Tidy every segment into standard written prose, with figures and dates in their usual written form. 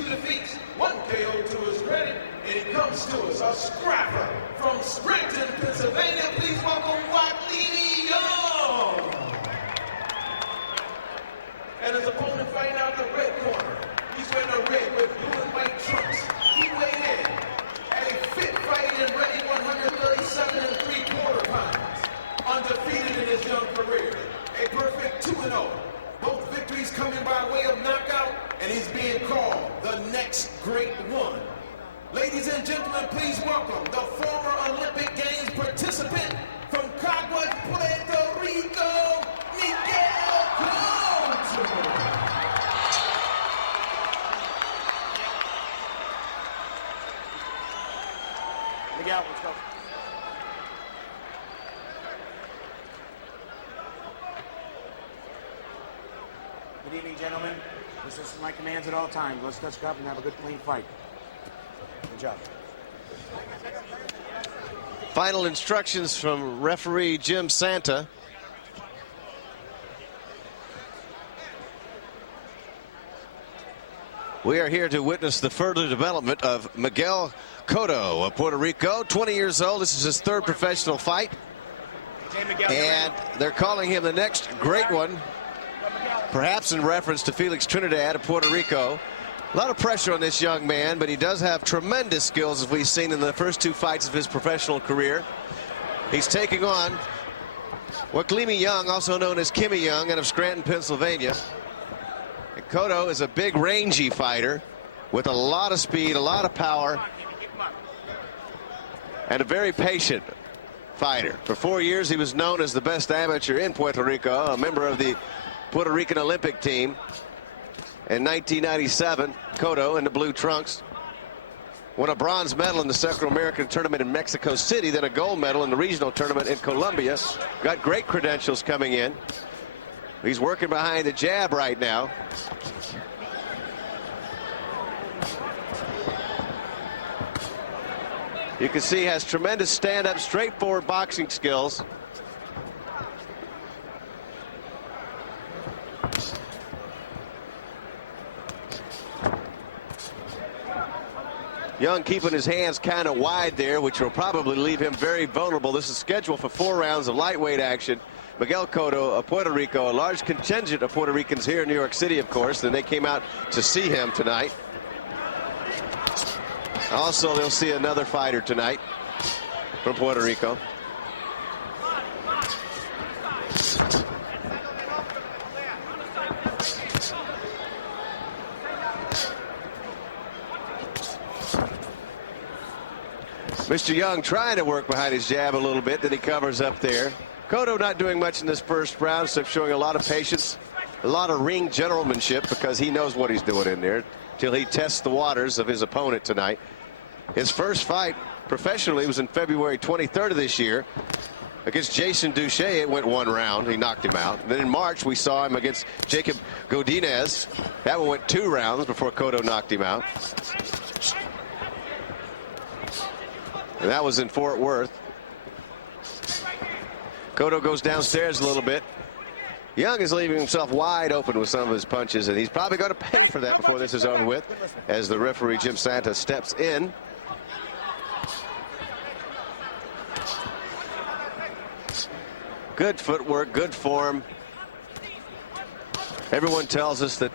2 defeats, 1 KO to his credit, and he comes to us, a scrapper from Scranton, Pennsylvania. Please welcome Waklimi Young. And his opponent fighting out the red corner. He's wearing a red with blue and white trunks. He weighed in at a fit fighting and ready 137 3/4 pounds. Undefeated in his young career. A perfect 2-0. Both victories coming by way of knockout, and he's being called the next great one. Ladies and gentlemen, please welcome the former Olympic Games participant from Caguas, Puerto Rico, Miguel Cotto. Miguel, let's go. Good evening, gentlemen. This is my commands at all times. Let's touch up and have a good, clean fight. Good job. Final instructions from referee Jim Santa. We are here to witness the further development of Miguel Cotto of Puerto Rico, 20 years old. This is his 3rd professional fight. And they're calling him the next great one, perhaps in reference to Felix Trinidad of Puerto Rico. A lot of pressure on this young man, but he does have tremendous skills, as we've seen in the first 2 fights of his professional career. He's taking on Waklimi Young, also known as Kimmy Young, out of Scranton, Pennsylvania. And Cotto is a big, rangy fighter with a lot of speed, a lot of power, and a very patient fighter. For 4 years, he was known as the best amateur in Puerto Rico, a member of the Puerto Rican Olympic team. In 1997, Cotto in the blue trunks won a bronze medal in the Central American tournament in Mexico City, then a gold medal in the regional tournament in Colombia. Got great credentials coming in. He's working behind the jab right now. You can see he has tremendous stand-up, straightforward boxing skills. Young keeping his hands kind of wide there, which will probably leave him very vulnerable. This is scheduled for 4 rounds of lightweight action. Miguel Cotto of Puerto Rico, a large contingent of Puerto Ricans here in New York City, of course, and they came out to see him tonight. Also, they'll see another fighter tonight from Puerto Rico. Mr. Young trying to work behind his jab a little bit, then he covers up there. Cotto not doing much in this first round, except showing a lot of patience, a lot of ring gentlemanship, because he knows what he's doing in there till he tests the waters of his opponent tonight. His first fight professionally was in February 23rd of this year against Jason Duche. It went 1 round. He knocked him out. And then in March, we saw him against Jacob Godinez. That one went 2 rounds before Cotto knocked him out. And that was in Fort Worth. Cotto goes downstairs a little bit. Young is leaving himself wide open with some of his punches, and he's probably going to pay for that before this is over with, as the referee Jim Santa steps in. Good footwork, good form. Everyone tells us that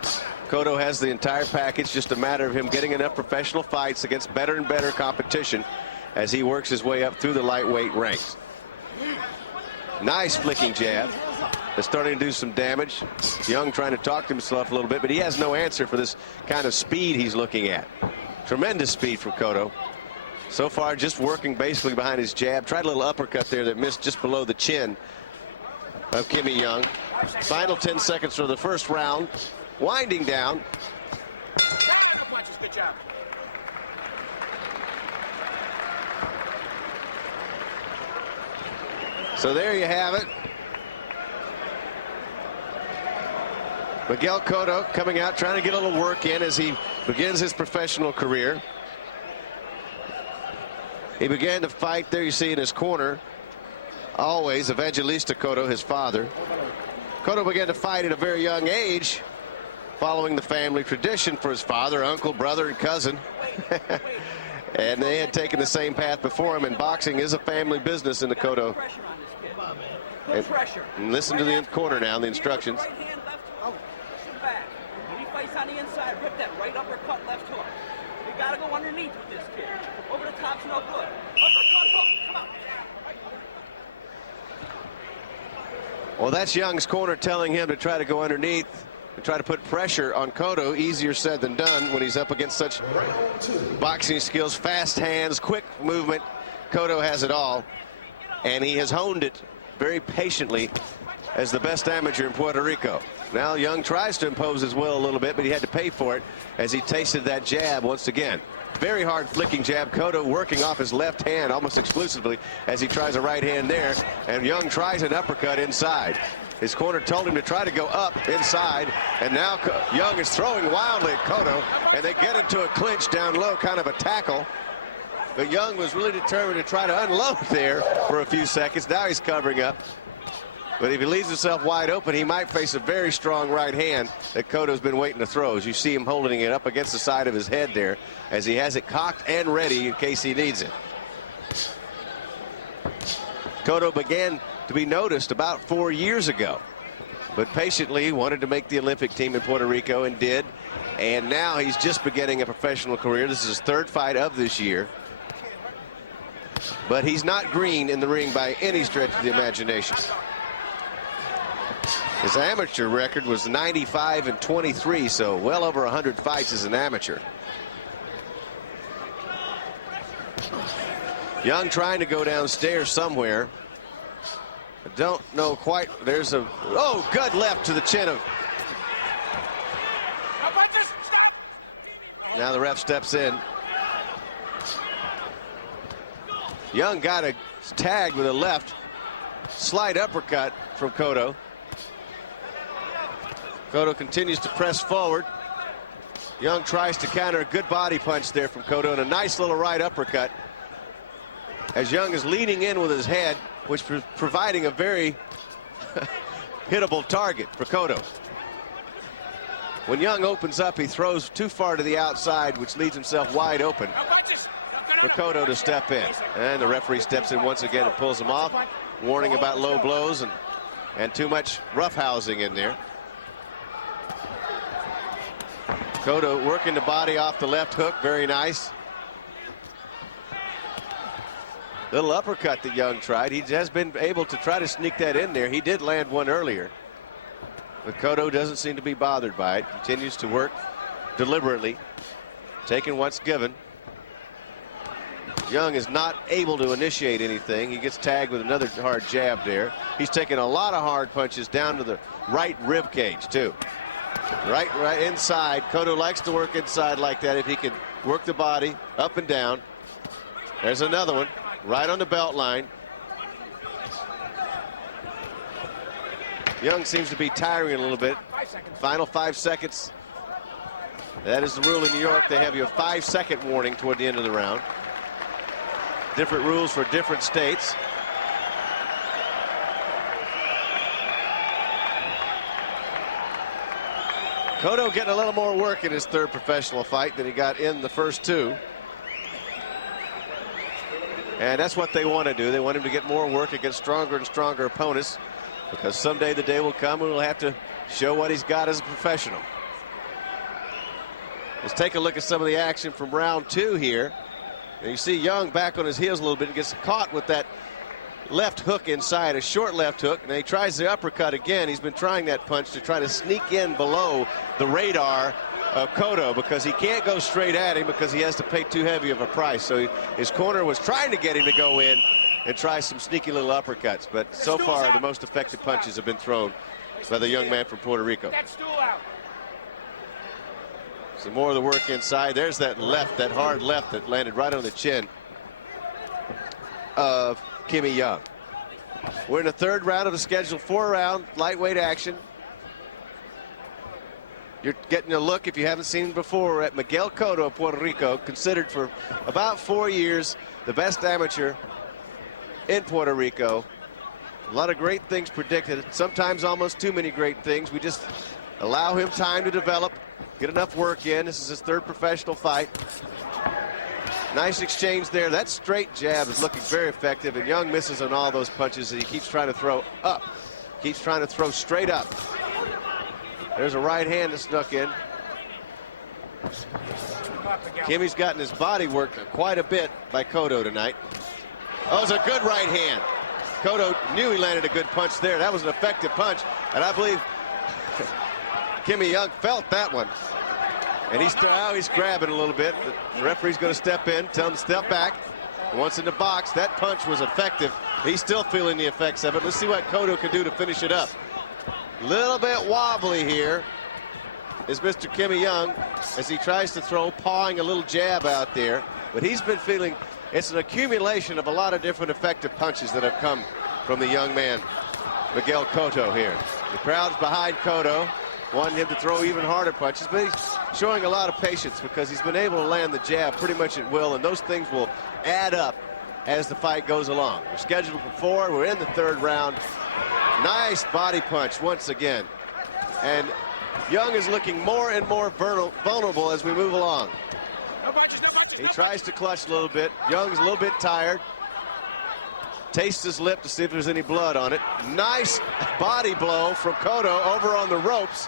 Cotto has the entire package, just a matter of him getting enough professional fights against better and better competition as he works his way up through the lightweight ranks. Nice flicking jab. That's starting to do some damage. Young trying to talk to himself a little bit, but he has no answer for this kind of speed he's looking at. Tremendous speed from Cotto. So far, just working basically behind his jab. Tried a little uppercut there that missed just below the chin of Kimmy Young. Final 10 seconds for the first round. Winding down. Good job. So there you have it. Miguel Cotto coming out, trying to get a little work in as he begins his professional career. He began to fight there, you see in his corner, always Evangelista Cotto, his father. Cotto began to fight at a very young age following the family tradition for his father, uncle, brother, and cousin. And they had taken the same path before him, and boxing is a family business in the Cotto. And listen to the corner now, the instructions. Right hand, left hook. Push him back. When he fights on the inside, rip that right uppercut, left hook. You gotta go underneath with this kid. Over the top's no good. Uppercut, hook. Come on. Well, that's Young's corner telling him to try to go underneath and try to put pressure on Cotto. Easier said than done when he's up against such boxing skills, fast hands, quick movement. Cotto has it all, and he has honed it very patiently as the best amateur in Puerto Rico. Now Young tries to impose his will a little bit, but he had to pay for it as he tasted that jab once again. Very hard flicking jab. Cotto working off his left hand almost exclusively as he tries a right hand there, and Young tries an uppercut inside. His corner told him to try to go up inside, and now Young is throwing wildly at Cotto, and they get into a clinch down low, kind of a tackle. But Young was really determined to try to unload there for a few seconds. Now he's covering up. But if he leaves himself wide open, he might face a very strong right hand that Cotto's been waiting to throw. As you see him holding it up against the side of his head there, as he has it cocked and ready in case he needs it. Cotto began to be noticed about 4 years ago, but patiently wanted to make the Olympic team in Puerto Rico and did. And now he's just beginning a professional career. This is his third fight of this year. But he's not green in the ring by any stretch of the imagination. His amateur record was 95-23, so well over 100 fights as an amateur. Young trying to go downstairs somewhere. I don't know quite. There's a, oh, good left to the chin of. Now the ref steps in. Young got a tag with a left. Slight uppercut from Cotto. Cotto continues to press forward. Young tries to counter a good body punch there from Cotto, and a nice little right uppercut as Young is leaning in with his head, which is providing a very hittable target for Cotto. When Young opens up, he throws too far to the outside, which leaves himself wide open for Cotto to step in. And the referee steps in once again and pulls him off, warning about low blows and too much roughhousing in there. Cotto working the body off the left hook, very nice. Little uppercut that Young tried. He has been able to try to sneak that in there. He did land one earlier, but Cotto doesn't seem to be bothered by it. Continues to work deliberately, taking what's given. Young is not able to initiate anything. He gets tagged with another hard jab there. He's taking a lot of hard punches down to the right rib cage too. Right inside. Cotto likes to work inside like that if he can work the body up and down. There's another one right on the belt line. Young seems to be tiring a little bit. Final 5 seconds. That is the rule in New York. They have you a 5-second warning toward the end of the round. Different rules for different states. Cotto getting a little more work in his third professional fight than he got in the first two. And that's what they want to do. They want him to get more work against stronger and stronger opponents, because someday the day will come when we'll have to show what he's got as a professional. Let's take a look at some of the action from round two here. And you see Young back on his heels a little bit, gets caught with that left hook inside, a short left hook, and he tries the uppercut again. He's been trying that punch to try to sneak in below the radar of Cotto, because he can't go straight at him because he has to pay too heavy of a price. So his corner was trying to get him to go in and try some sneaky little uppercuts, but so far the most effective punches have been thrown by the young man from Puerto Rico. Some more of the work inside. There's that left, that hard left that landed right on the chin of Kimi Young. We're in the third round of the scheduled 4-round lightweight action. You're getting a look, if you haven't seen him before, at Miguel Cotto of Puerto Rico, considered for about 4 years the best amateur in Puerto Rico. A lot of great things predicted, sometimes almost too many great things. We just Allow him time to develop, get enough work in. This is his third professional fight. Nice exchange there. That straight jab is looking very effective, and Young misses on all those punches, and he keeps trying to throw up. Keeps trying to throw straight up. There's a right hand that snuck in. Kimmy's gotten his body worked quite a bit by Cotto tonight. Oh, it's a good right hand. Cotto knew he landed a good punch there. That was an effective punch, and I believe Kimi Young felt that one. And he's grabbing a little bit. The referee's going to step in, tell him to step back. Once in the box, that punch was effective. He's still feeling the effects of it. Let's see what Cotto can do to finish it up. Little bit wobbly here is Mr. Kimi Young as he tries to throw, pawing a little jab out there. But he's been feeling it's an accumulation of a lot of different effective punches that have come from the young man, Miguel Cotto here. The crowd's behind Cotto, wanting him to throw even harder punches, but he's showing a lot of patience because he's been able to land the jab pretty much at will, and those things will add up as the fight goes along. We're scheduled for 4. We're in the 3rd round. Nice body punch once again. And Young is looking more and more vulnerable as we move along. No punches, no punches. He tries to clutch a little bit. Young's a little bit tired. Tastes his lip to see if there's any blood on it. Nice body blow from Cotto over on the ropes.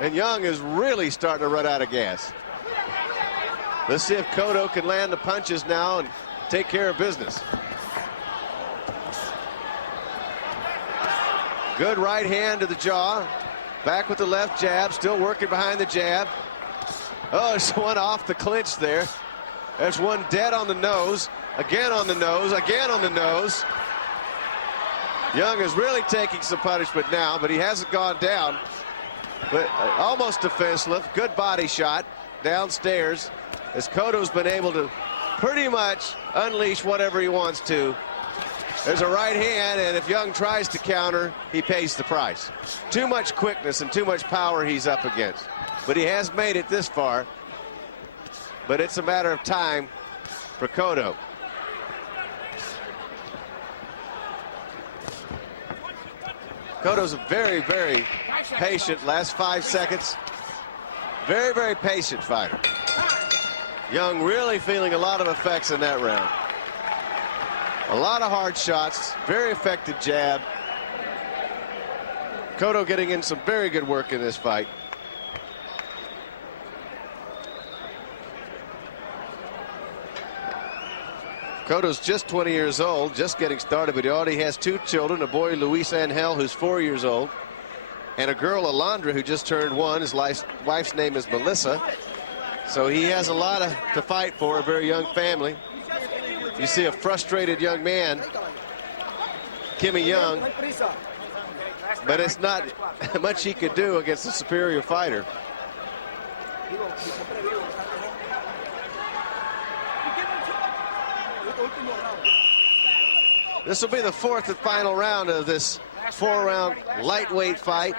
And Young is really starting to run out of gas. Let's see if Cotto can land the punches now and take care of business. Good right hand to the jaw. Back with the left jab, still working behind the jab. Oh, there's one off the clinch there. There's one dead on the nose. Again on the nose, again on the nose. Young is really taking some punishment now, but he hasn't gone down. But almost defenseless. Good body shot downstairs as Cotto's been able to pretty much unleash whatever he wants to. There's a right hand, and if Young tries to counter, he pays the price. Too much quickness and too much power he's up against. But he has made it this far. But it's a matter of time for Cotto. Cotto's a very, very patient. Last 5 seconds. Very, very patient fighter. Young really feeling a lot of effects in that round. A lot of hard shots, very effective jab. Cotto getting in some very good work in this fight. Cotto's just 20 years old, just getting started, but he already has 2 children, a boy, Luis Angel, who's 4 years old, and a girl, Alondra, who just turned 1. His wife's name is Melissa. So he has a lot to fight for, a very young family. You see a frustrated young man, Kimi Young, but it's not much he could do against a superior fighter. This will be the 4th and final round of this 4-round lightweight fight.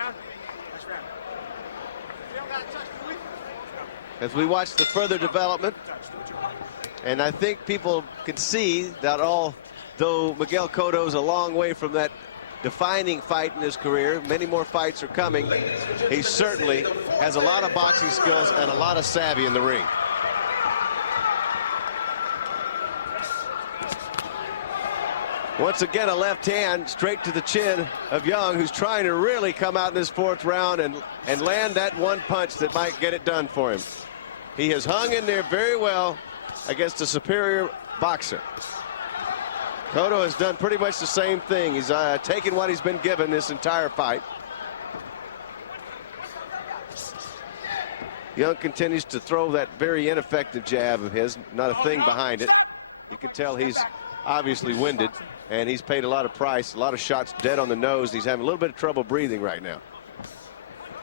As we watch the further development. And I think people can see that although Miguel Cotto is a long way from that defining fight in his career, many more fights are coming. He certainly has a lot of boxing skills and a lot of savvy in the ring. Once again, a left hand straight to the chin of Young, who's trying to really come out in this 4th round and land that one punch that might get it done for him. He has hung in there very well against a superior boxer. Cotto has done pretty much the same thing. He's taken what he's been given this entire fight. Young continues to throw that very ineffective jab of his, not a thing behind it. You can tell he's obviously winded, and he's paid a lot of price, a lot of shots dead on the nose. He's having a little bit of trouble breathing right now.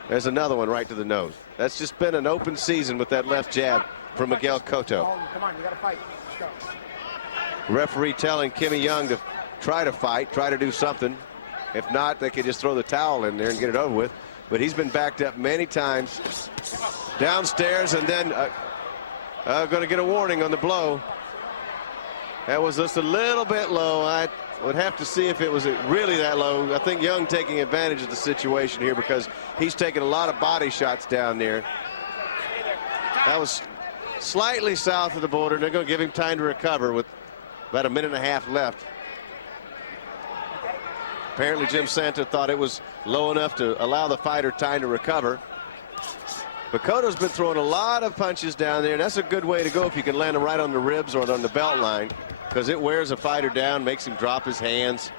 There's another one right to the nose. That's just been an open season with that left jab from Miguel Cotto. Come on, you gotta fight. Let's go. Referee telling Kimi Young to try to fight, try to do something. If not, they could just throw the towel in there and get it over with. But he's been backed up many times downstairs, and then going to get a warning on the blow. That was just a little bit low. Would have to see if it was really that low. I think Young taking advantage of the situation here because he's taking a lot of body shots down there. That was slightly south of the border. They're going to give him time to recover with about a minute and a half left. Apparently Jim Santa thought it was low enough to allow the fighter time to recover. But Cotto's been throwing a lot of punches down there. That's a good way to go if you can land them right on the ribs or on the belt line, because it wears a fighter down, makes him drop his hands.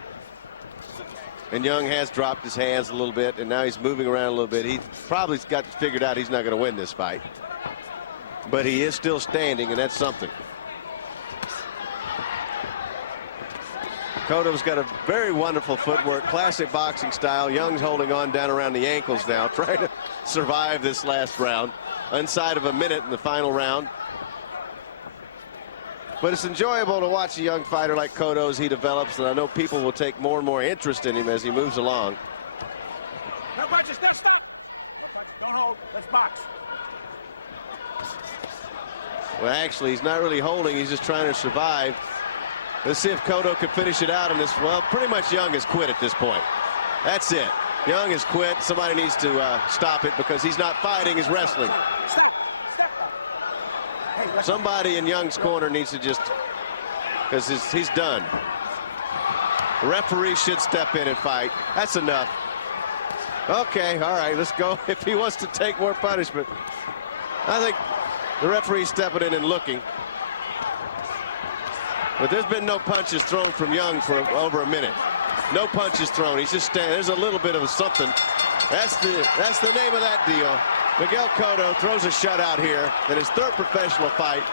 And Young has dropped his hands a little bit, and now he's moving around a little bit. He probably got figured out he's not going to win this fight. But he is still standing, and that's something. Cotto's got a very wonderful footwork, classic boxing style. Young's holding on down around the ankles now, trying to survive this last round. Inside of a minute in the final round. But it's enjoyable to watch a young fighter like Cotto as he develops, and I know people will take more and more interest in him as he moves along. No punches, no, stop. Don't hold, let's box. Well, actually, he's not really holding, he's just trying to survive. Let's see if Cotto could finish it out in this. Well, pretty much Young has quit at this point. That's it. Young has quit. Somebody needs to stop it because he's not fighting, he's wrestling. Stop. Hey, Somebody in Young's corner needs to just, because he's done. The referee should step in and fight. That's enough. Okay, all right, let's go. If he wants to take more punishment. I think the referee's stepping in and looking. But there's been no punches thrown from Young for over a minute. No punches thrown. He's just standing. There's a little bit of something. That's the name of that deal. Miguel Cotto throws a shutout here in his third professional fight.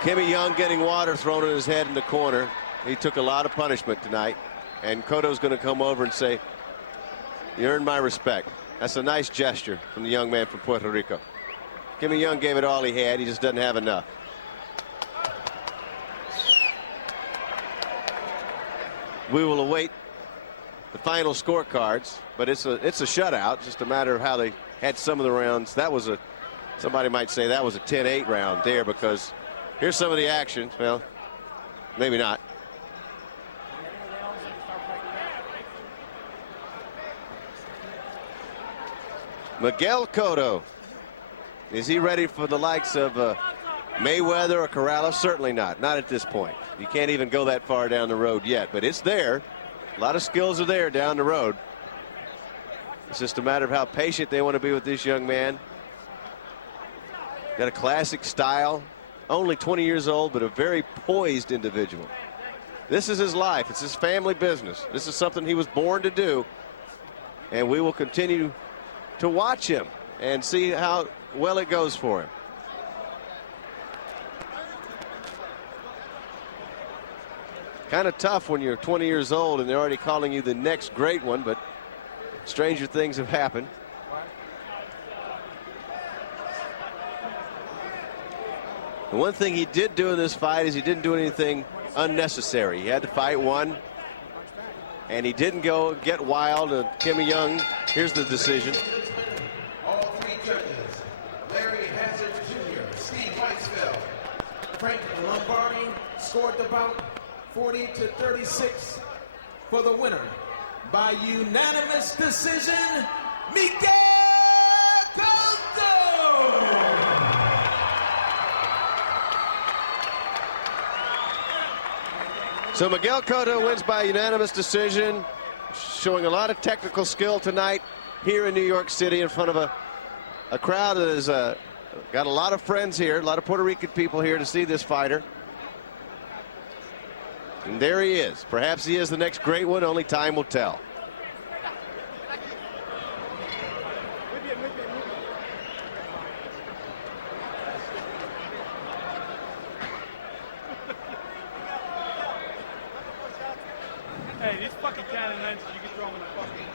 Kimmy Young getting water thrown in his head in the corner. He took a lot of punishment tonight. And Cotto's going to come over and say, "You earned my respect." That's a nice gesture from the young man from Puerto Rico. Kimmy Young gave it all he had. He just doesn't have enough. We will await the final scorecards, but it's a shutout. Just a matter of how they had some of the rounds. That was somebody might say that was a 10-8 round there, because here's some of the action. Well, maybe not. Miguel Cotto. Is he ready for the likes of Mayweather or Corrales? Certainly not. Not at this point. You can't even go that far down the road yet, but it's there. A lot of skills are there down the road. It's just a matter of how patient they want to be with this young man. Got a classic style. Only 20 years old, but a very poised individual. This is his life. It's his family business. This is something he was born to do. And we will continue to watch him and see how well it goes for him. Kind of tough when you're 20 years old and they're already calling you the next great one, but stranger things have happened. The one thing he did do in this fight is he didn't do anything unnecessary. He had to fight one, and he didn't go get wild. Kimmy Young, here's the decision. All three judges, Larry Hazard Jr., Steve Weisfeld, Frank Lombardi, scored the bout 40-36 for the winner by unanimous decision, Miguel Cotto. So Miguel Cotto wins by unanimous decision, showing a lot of technical skill tonight here in New York City in front of a crowd that has got a lot of friends here, a lot of Puerto Rican people here to see this fighter. And there he is. Perhaps he is the next great one. Only time will tell. Hey, these fucking cannon knives, you can throw them in the fucking